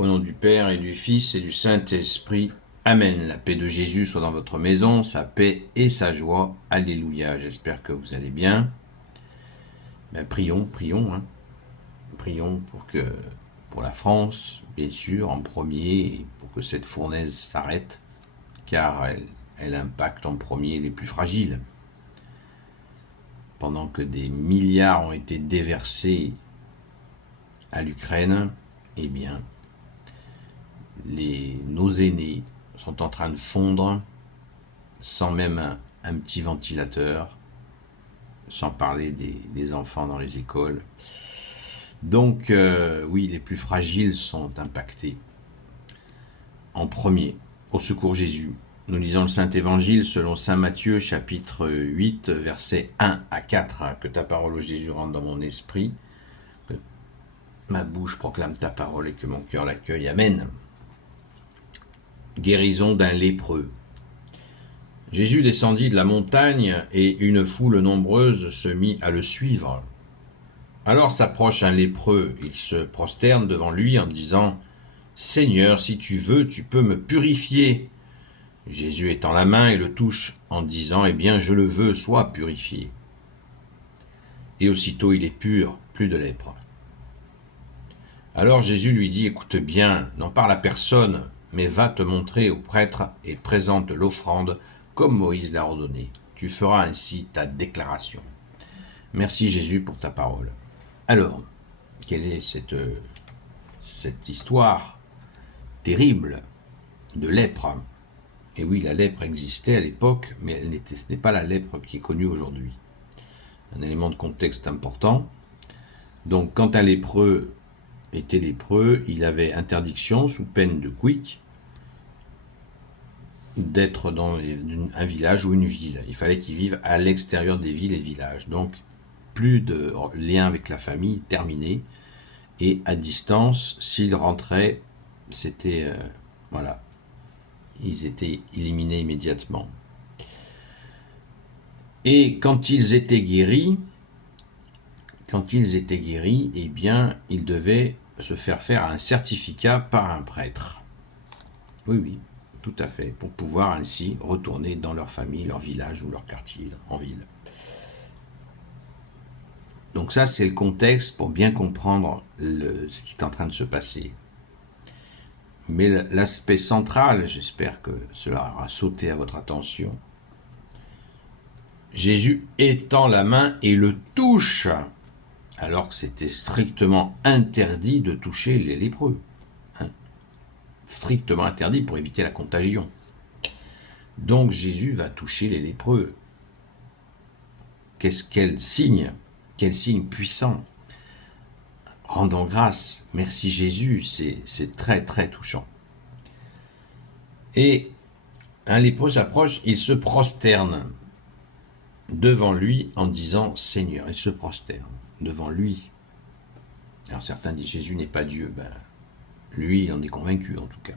Au nom du Père et du Fils et du Saint-Esprit. Amen. La paix de Jésus soit dans votre maison, sa paix et sa joie. Alléluia. J'espère que vous allez bien. Prions. Prions pour la France, bien sûr, en premier, et pour que cette fournaise s'arrête, car elle impacte en premier les plus fragiles. Pendant que des milliards ont été déversés à l'Ukraine, eh bien, nos aînés sont en train de fondre sans même un petit ventilateur, sans parler des enfants dans les écoles. Donc, oui, les plus fragiles sont impactés. En premier, au secours Jésus. Nous lisons le Saint-Évangile selon Saint Matthieu, chapitre 8, versets 1 à 4. Que ta parole, ô Jésus, rentre dans mon esprit. Que ma bouche proclame ta parole et que mon cœur l'accueille. Amen. Guérison d'un lépreux. Jésus descendit de la montagne et une foule nombreuse se mit à le suivre. Alors s'approche un lépreux, il se prosterne devant lui en disant « Seigneur, si tu veux, tu peux me purifier. » Jésus étend la main et le touche en disant « Eh bien, je le veux, sois purifié. » Et aussitôt il est pur, plus de lèpre. Alors Jésus lui dit « Écoute bien, n'en parle à personne, mais va te montrer au prêtre et présente l'offrande comme Moïse l'a ordonné. Tu feras ainsi ta déclaration. » Merci Jésus pour ta parole. Alors, quelle est cette histoire terrible de lèpre? Et oui, la lèpre existait à l'époque, mais ce n'est pas la lèpre qui est connue aujourd'hui. Un élément de contexte important. Donc, quand un lépreux était lépreux, il avait interdiction, sous peine de quic, d'être dans un village ou une ville. Il fallait qu'il vive à l'extérieur des villes et villages. Donc, plus de lien avec la famille, terminé. Et à distance, s'ils rentraient, c'était... voilà. Ils étaient éliminés immédiatement. Et quand ils étaient guéris, eh bien, ils devaient se faire un certificat par un prêtre. Oui, tout à fait, pour pouvoir ainsi retourner dans leur famille, leur village ou leur quartier en ville. Donc ça, c'est le contexte pour bien comprendre ce qui est en train de se passer. Mais l'aspect central, j'espère que cela aura sauté à votre attention, Jésus étend la main et le touche, alors que c'était strictement interdit de toucher les lépreux. Strictement interdit pour éviter la contagion. Donc Jésus va toucher les lépreux. Quel signe puissant. Rendons grâce, merci Jésus, c'est très très touchant. Et un lépreux s'approche, il se prosterne devant lui en disant Seigneur, il se prosterne devant lui. Alors certains disent Jésus n'est pas Dieu, lui il en est convaincu en tout cas.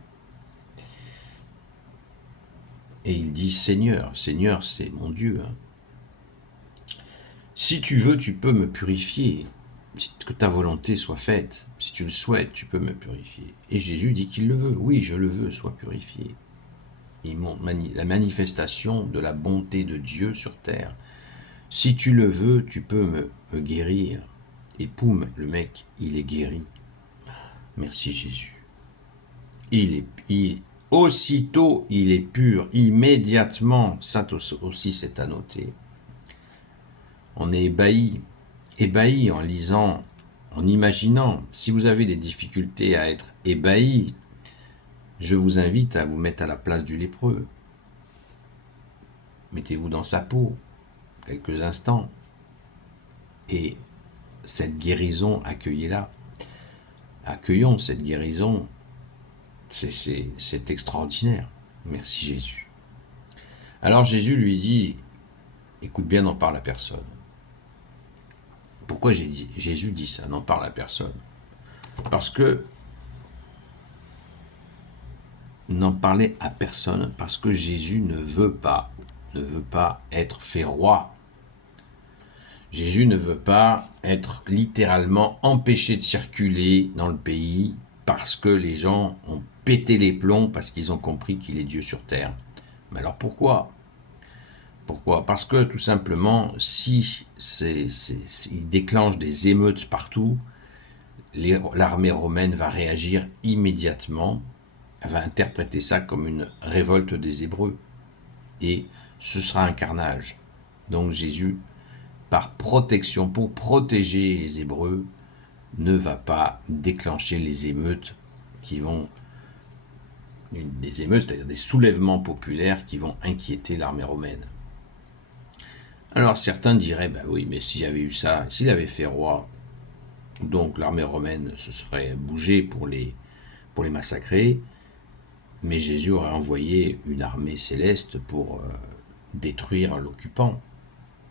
Et il dit Seigneur, c'est mon Dieu. Si tu veux, tu peux me purifier. Que ta volonté soit faite. Si tu le souhaites, tu peux me purifier. Et Jésus dit qu'il le veut. Oui, je le veux, sois purifié. Il montre la manifestation de la bonté de Dieu sur terre. Si tu le veux, tu peux me guérir. Et poum, le mec, il est guéri. Merci Jésus. Aussitôt, il est pur. Immédiatement, ça aussi c'est à noter. On est ébahi en lisant, en imaginant. Si vous avez des difficultés à être ébahi, je vous invite à vous mettre à la place du lépreux. Mettez-vous dans sa peau, quelques instants, et cette guérison, accueillez-la. Accueillons cette guérison, c'est extraordinaire. Merci Jésus. Alors Jésus lui dit, écoute bien, n'en parle à personne. Pourquoi Jésus dit ça, n'en parle à personne? Parce que n'en parler à personne, parce que Jésus ne veut pas être fait roi. Jésus ne veut pas être littéralement empêché de circuler dans le pays, parce que les gens ont pété les plombs, parce qu'ils ont compris qu'il est Dieu sur terre. Mais alors pourquoi ? Pourquoi ? Parce que tout simplement, si il déclenche des émeutes partout, l'armée romaine va réagir immédiatement, elle va interpréter ça comme une révolte des Hébreux. Et ce sera un carnage. Donc Jésus, par protection, pour protéger les Hébreux, ne va pas déclencher les émeutes qui vont... Des émeutes, c'est-à-dire des soulèvements populaires qui vont inquiéter l'armée romaine. Alors certains diraient, ben oui, mais s'il y avait eu ça, s'il avait fait roi, donc l'armée romaine se serait bougée pour les massacrer, mais Jésus aurait envoyé une armée céleste pour détruire l'occupant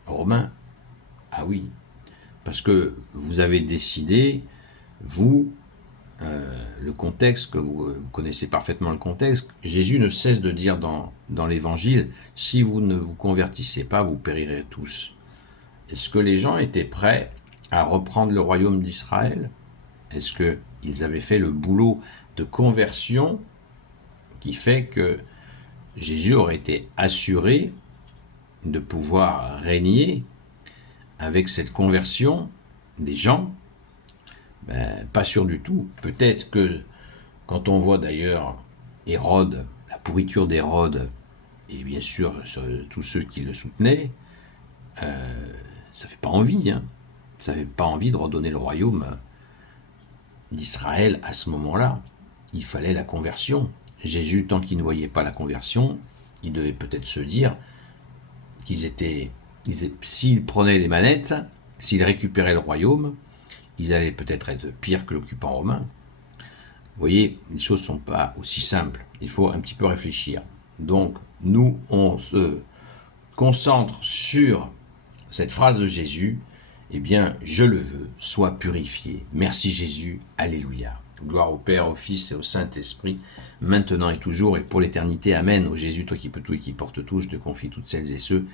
romain. Ah oui, parce que vous avez décidé, vous, le contexte, que vous connaissez parfaitement le contexte, Jésus ne cesse de dire dans l'évangile, si vous ne vous convertissez pas, vous périrez tous. Est-ce que les gens étaient prêts à reprendre le royaume d'Israël? Est-ce qu'ils avaient fait le boulot de conversion qui fait que Jésus aurait été assuré de pouvoir régner avec cette conversion des gens? Pas sûr du tout. Peut-être que quand on voit d'ailleurs Hérode, la pourriture d'Hérode, et bien sûr tous ceux qui le soutenaient, ça fait pas envie. Ça fait pas envie de redonner le royaume d'Israël à ce moment-là. Il fallait la conversion. Jésus, tant qu'il ne voyait pas la conversion, il devait peut-être se dire s'ils prenaient les manettes, s'ils récupéraient le royaume, ils allaient peut-être être pires que l'occupant romain. Vous voyez, les choses ne sont pas aussi simples. Il faut un petit peu réfléchir. Donc, nous, on se concentre sur cette phrase de Jésus. Eh bien, je le veux, sois purifié. Merci Jésus, alléluia. Gloire au Père, au Fils et au Saint-Esprit, maintenant et toujours et pour l'éternité. Amen. Ô Jésus, toi qui peux tout et qui portes tout, je te confie toutes celles et ceux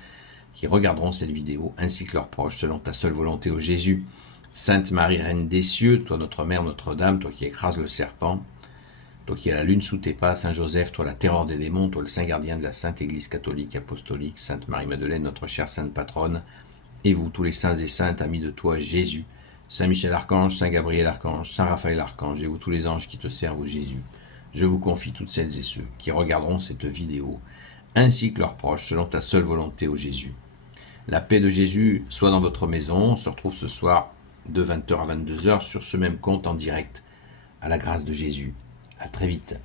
qui regarderont cette vidéo, ainsi que leurs proches, selon ta seule volonté, ô Jésus. Sainte Marie, Reine des cieux, toi notre Mère, Notre-Dame, toi qui écrases le serpent, toi qui as la lune sous tes pas, Saint Joseph, toi la terreur des démons, toi le Saint gardien de la Sainte Église catholique apostolique, Sainte Marie-Madeleine, notre chère Sainte Patronne, et vous, tous les saints et saintes, amis de toi, Jésus, Saint Michel Archange, Saint Gabriel Archange, Saint Raphaël Archange, et vous, tous les anges qui te servent, ô Jésus, je vous confie toutes celles et ceux qui regarderont cette vidéo, ainsi que leurs proches, selon ta seule volonté, ô Jésus. La paix de Jésus soit dans votre maison. On se retrouve ce soir de 20h à 22h sur ce même compte en direct. À la grâce de Jésus. À très vite.